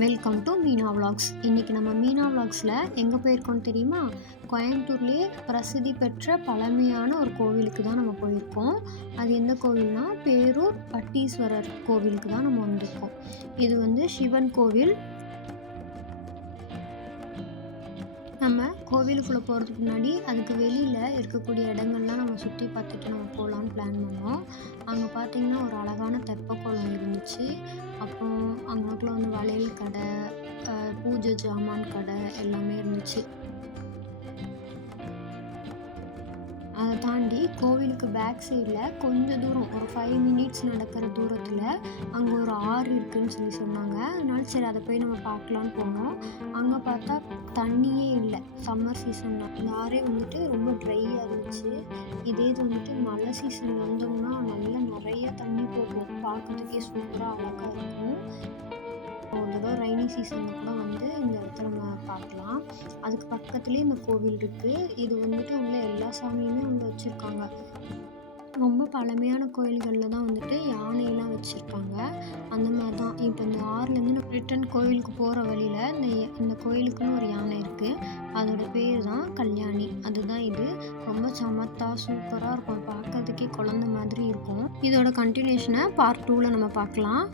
Welcome to Meena vlogs. இன்றைக்கி நம்ம மீனா விலாக்ஸில் எங்கே போயிருக்கோம் தெரியுமா? கோயம்புத்தூர்லேயே பிரசித்தி பெற்ற பழமையான ஒரு கோவிலுக்கு தான் நம்ம போயிருக்கோம். அது எந்த கோவில்னா பேரூர் பட்டீஸ்வரர் கோவிலுக்கு தான் நம்ம வந்திருக்கோம். இது வந்து சிவன் கோவில். நம்ம கோவிலுக்குள்ளே போகிறதுக்கு முன்னாடி அதுக்கு வெளியில் இருக்கக்கூடிய இடங்கள்லாம் நம்ம சுற்றி பார்த்துட்டு நம்ம போகலான்னு பிளான் பண்ணோம். அங்கே பார்த்திங்கன்னா ஒரு அழகான தெப்பக்குளம் இருந்துச்சு. அப்புறம் அங்கனக்குள்ள வந்து வளையல் கடை, பூஜை ஜாமான் கடை எல்லாமே இருந்துச்சு. அதை தாண்டி கோவிலுக்கு பேக் சைடில் கொஞ்சம் தூரம் ஒரு 5 மினிட்ஸ் நடக்கிற தூரத்தில் அங்கே ஒரு ஆறு இருக்குதுன்னு சொன்னாங்க. அதனால சரி அதை போய் நம்ம பார்க்கலான்னு போனோம். அங்கே பார்த்தா தண்ணியே இல்லை. சம்மர் சீசன் தான். இந்த ஆறே வந்துட்டு ரொம்ப ட்ரையாக இருந்துச்சு. இதே இது வந்துட்டு மழை சீசன் வந்தோம்னா நல்லா நிறைய தண்ணி போகும். பார்க்கறதுக்கே சூப்பராக அழகாக இருக்கும். ஒரு தடவை ரெய்னி சீசனில் கூட வந்து இந்த இடத்த நம்ம பார்க்கலாம். அதுக்கு பக்கத்துலேயே இந்த கோவில் இருக்குது. இது வந்துட்டு உள்ள எல்லா சாமியுமே உள்ள வச்சுருக்காங்க. ரொம்ப பழமையான கோயில்களில் தான் வந்துட்டு யானையெல்லாம் வச்சுருக்காங்க. அந்த மாதிரி தான் இப்போ இந்த ஆறுலேருந்து நம்ம ரிட்டன் கோயிலுக்கு போகிற வழியில் இந்த கோயிலுக்குன்னு ஒரு யானை இருக்குது. அதோட பேர் தான் கல்யாணி. அதுதான் இது. ரொம்ப சமத்தாக சூப்பராக இருக்கும். பார்க்கறதுக்கே குழந்த மாதிரி இருக்கும். இதோட கண்டினியூஷனை பார்ட் 2ல் நம்ம பார்க்கலாம்.